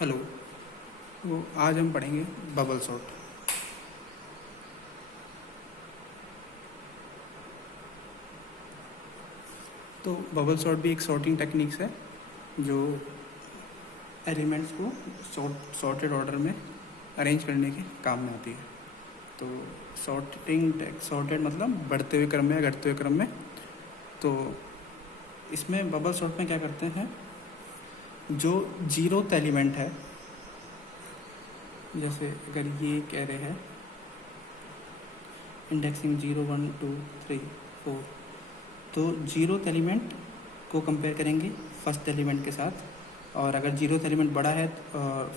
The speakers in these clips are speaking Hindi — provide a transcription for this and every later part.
हेलो। तो आज हम पढ़ेंगे बबल सॉर्ट। तो बबल सॉर्ट भी एक सॉर्टिंग टेक्निक्स है जो एलिमेंट्स को सॉर्टेड ऑर्डर में अरेंज करने के काम में आती है। तो सॉर्टेड मतलब बढ़ते हुए क्रम में या घटते हुए क्रम में। तो इसमें बबल सॉर्ट में क्या करते हैं, जो जीरोथ एलिमेंट है, जैसे अगर ये कह रहे हैं इंडेक्सिंग 0 1 2 3 4, तो जीरोथ एलिमेंट को कंपेयर करेंगे फर्स्ट एलिमेंट के साथ, और अगर जीरोथ एलिमेंट बड़ा है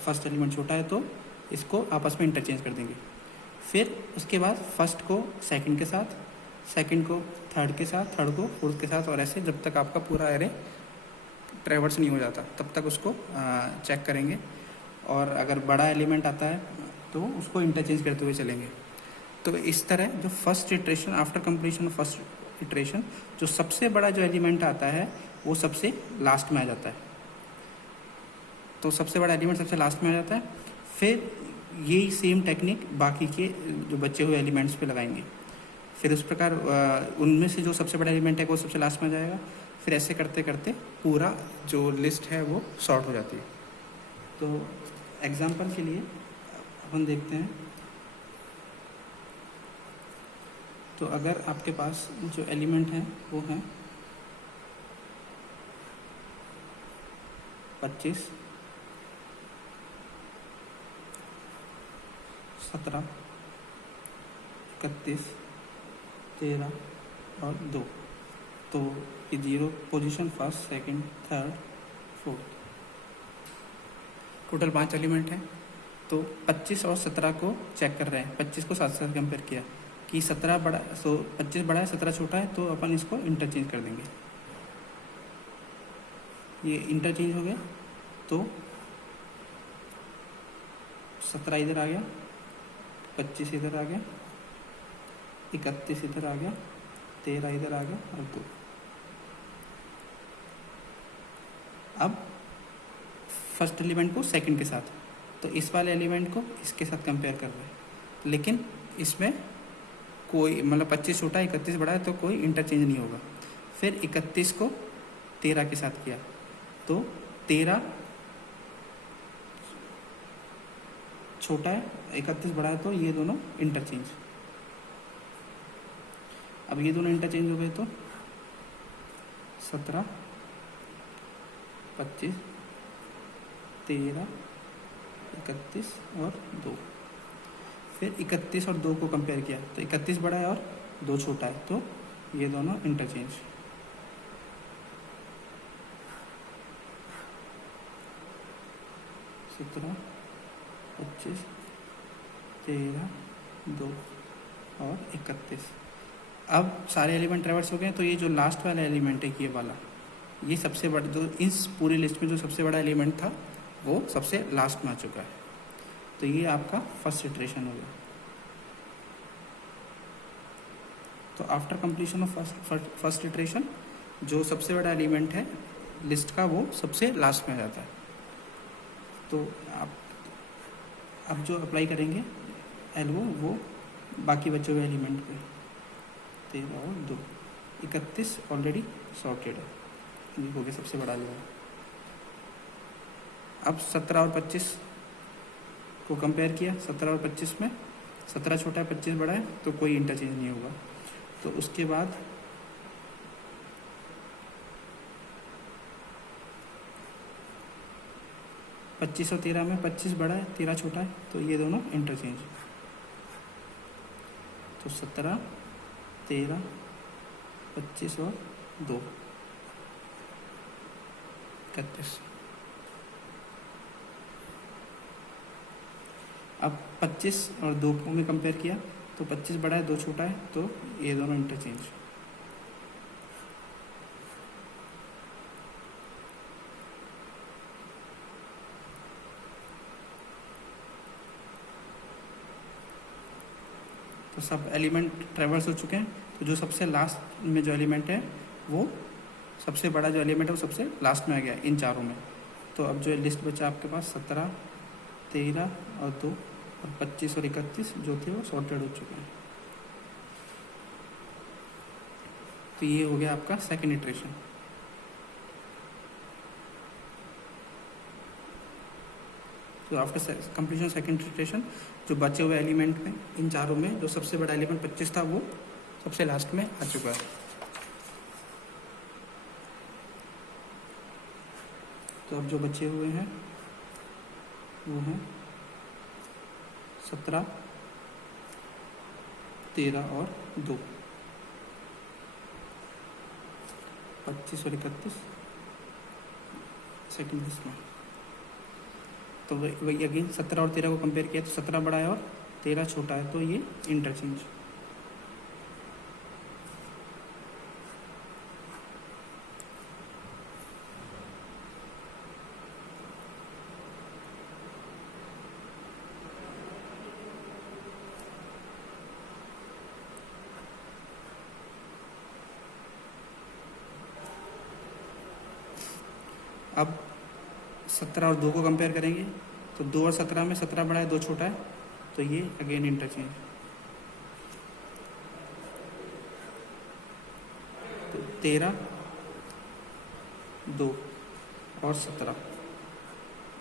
फर्स्ट एलिमेंट छोटा है तो इसको आपस में इंटरचेंज कर देंगे। फिर उसके बाद फर्स्ट को सेकंड के साथ, सेकंड को थर्ड के साथ, थर्ड को फोर्थ के साथ, और ऐसे जब तक आपका पूरा एरे ट्रेवर्स नहीं हो जाता तब तक उसको चेक करेंगे। और अगर बड़ा एलिमेंट आता है तो उसको इंटरचेंज करते हुए चलेंगे। तो इस तरह जो first iteration after completion of first iteration, जो सबसे बड़ा जो एलिमेंट आता है वो सबसे लास्ट में आ जाता है। तो सबसे बड़ा एलिमेंट सबसे लास्ट में आ जाता है। फिर यही सेम टेक्निक बाकी के जो बचे हुए एलिमेंट्स पे लगाएंगे। फिर उस प्रकार उनमें से जो सबसे बड़ा एलिमेंट है वो सबसे लास्ट में आ जाएगा। फिर ऐसे करते करते पूरा जो लिस्ट है वो सॉर्ट हो जाती है। तो एग्जांपल के लिए अपन देखते हैं। तो अगर आपके पास जो एलिमेंट है वो है 25, 17, 31, 13 और 2। तो ये 0 position first, second, third, fourth, total 5 element हैं। तो 25 और 17 को चेक कर रहे हैं। 25 को 7 से कंपेयर किया कि 17 बड़ा, 25 बड़ा है 17 छोटा है, तो अपन इसको इंटरचेंज कर देंगे। ये इंटरचेंज हो गया तो 17 इधर आ गया, 25 इधर आ गया, 31 इधर आ गया, 13 इधर आ गया और 2। अब फर्स्ट एलिमेंट को सेकंड के साथ, तो इस वाले एलिमेंट को इसके साथ कंपेयर कर रहे हैं, लेकिन इसमें कोई मतलब 25 छोटा 31 बड़ा है तो कोई इंटरचेंज नहीं होगा। फिर 31 को 13 के साथ किया तो 13 छोटा है 31 बड़ा है, तो ये दोनों इंटरचेंज। अब ये दोनों इंटरचेंज हो गए तो 17, 25, 13, 31 और 2। फिर 31 और 2 को कंपेयर किया तो 31 बड़ा है और 2 छोटा है, तो ये दोनों इंटरचेंज। सत्रह, 25, 13, 2 और 31। अब सारे एलिमेंट ट्रेवर्स हो गए। तो ये जो लास्ट वाला एलिमेंट है ये वाला, ये सबसे बड़ा, जो इस पूरी लिस्ट में जो सबसे बड़ा एलिमेंट था वो सबसे लास्ट में आ चुका है। तो ये आपका फर्स्ट इटरेशन हो गया। तो after completion of first iteration जो सबसे बड़ा एलिमेंट है लिस्ट का वो सबसे लास्ट में आ जाता है। तो आप अब जो अप्लाई करेंगे एलओ वो बाकी बचे हुए एलिमेंट पे, 13 और 2, 31 ऑलरेडी सॉर्टेड है, ये हो गया सबसे बड़ा एलिमेंट। अब 17 और 25 को कंपेयर किया। 17 और 25 में 17 छोटा है 25 बड़ा है, तो कोई इंटरचेंज नहीं होगा। तो उसके बाद 25 और 13 में 25 बड़ा है 13 छोटा है, तो ये दोनों इंटरचेंज। तो 17, 13, 25 और 2, 31। अब 25 और 2 को में कंपेयर किया तो 25 बड़ा है 2 छोटा है, तो ये दोनों इंटरचेंज। तो सब एलिमेंट ट्रेवर्स हो चुके हैं। तो जो सबसे लास्ट में जो एलिमेंट है वो सबसे बड़ा जो एलिमेंट है वो सबसे लास्ट में आ गया इन चारों में। तो अब जो लिस्ट बचा आपके पास 17, 13 और 2 और 25 और 31 जो थे वो सॉर्टेड हो चुके हैं। तो ये हो गया आपका सेकेंड इटरेशन। तो आफ्टर कंप्लीशन सेकेंड इटरेशन जो बचे हुए एलिमेंट में इन चारों में जो सबसे बड़ा एलिमेंट 25 था वो सबसे लास्ट में आ चुका है। तो अब जो बचे हुए हैं वो हैं 17, 13 और 2, 25 और 31 सेकेंड लिस्ट में। तो वही अगेन 17 और 13 को कंपेयर किया तो 17 बड़ा है और 13 छोटा है, तो ये इंटरचेंज। अब 17 और 2 को कंपेयर करेंगे तो 2 और 17 में 17 बड़ा है, 2 छोटा है, तो ये अगेन इंटरचेंज। तो 13, 2 और 17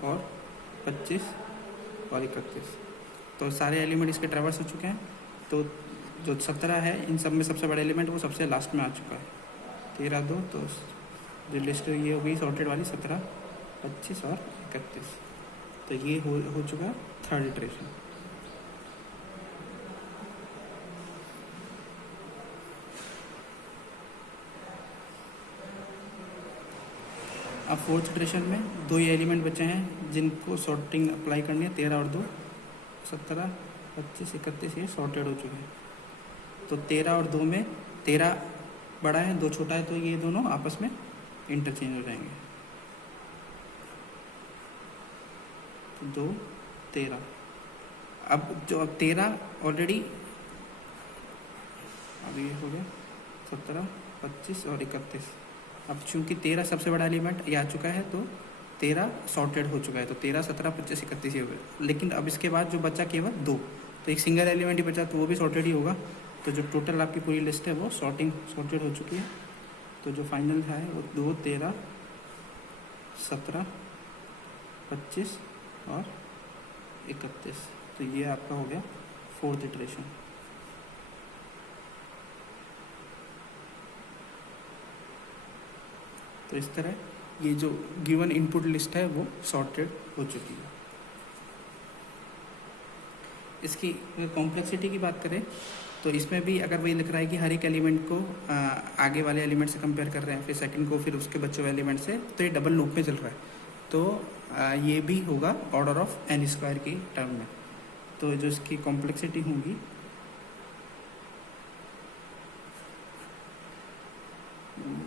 और 25 और 31, तो सारे एलिमेंट इसके ट्रैवर्स हो चुके हैं। तो जो 17 है इन सब में सबसे बड़ा एलिमेंट वो सबसे लास्ट में आ चुका है। 13, 2, तो जो लिस्ट ये हो गई सॉर्टेड वाली 17, 25 और 31। तो ये हो चुका है थर्ड इटरेशन। अब फोर्थ इटरेशन में 2 ही एलिमेंट बचे हैं जिनको सॉर्टिंग अप्लाई करनी है। 13 और 2, 17, 25, 31 ये सॉर्टेड हो चुके हैं। तो 13 और 2 में 13 बड़ा है, 2 छोटा है, तो ये दोनों आपस में इंटरचेंज हो जाएंगे। तो 2, 13। अब जो 13 ऑलरेडी अब ये हो गया 17, 25 और 31। अब चूंकि 13 सबसे बड़ा एलिमेंट ये आ चुका है तो 13 सॉर्टेड हो चुका है। तो 13, 17, 25, 31 ये हो गया। लेकिन अब इसके बाद जो बचा केवल 2, तो एक सिंगल एलिमेंट ही बचा तो वो भी सॉर्टेड ही होगा। तो जो टोटल आपकी पूरी लिस्ट है वो सॉर्टेड हो चुकी है। तो जो फाइनल है वो 2, 13, 17, 25 और 31। तो ये आपका हो गया फोर्थ इटरेशन। तो इस तरह ये जो गिवन इनपुट लिस्ट है वो सॉर्टेड हो चुकी है। इसकी कॉम्प्लेक्सिटी की बात करें तो इसमें भी अगर वही लिख रहा है कि हर एक एलिमेंट को आगे वाले एलिमेंट से कंपेयर कर रहे हैं, फिर सेकंड को फिर उसके बचे हुए एलिमेंट से, तो ये डबल लूप में चल रहा है। तो ये भी होगा ऑर्डर ऑफ n स्क्वायर की टर्म में। तो जो इसकी कॉम्प्लेक्सिटी होगी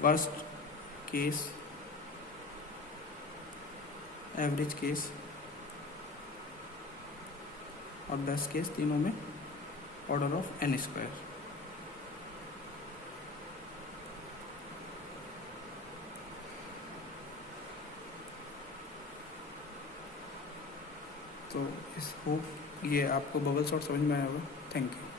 वर्स्ट केस, एवरेज केस और बेस्ट केस तीनों में ऑर्डर ऑफ n स्क्वायर। तो इस होप ये आपको बबल सॉर्ट समझ में आया होगा। Thank you.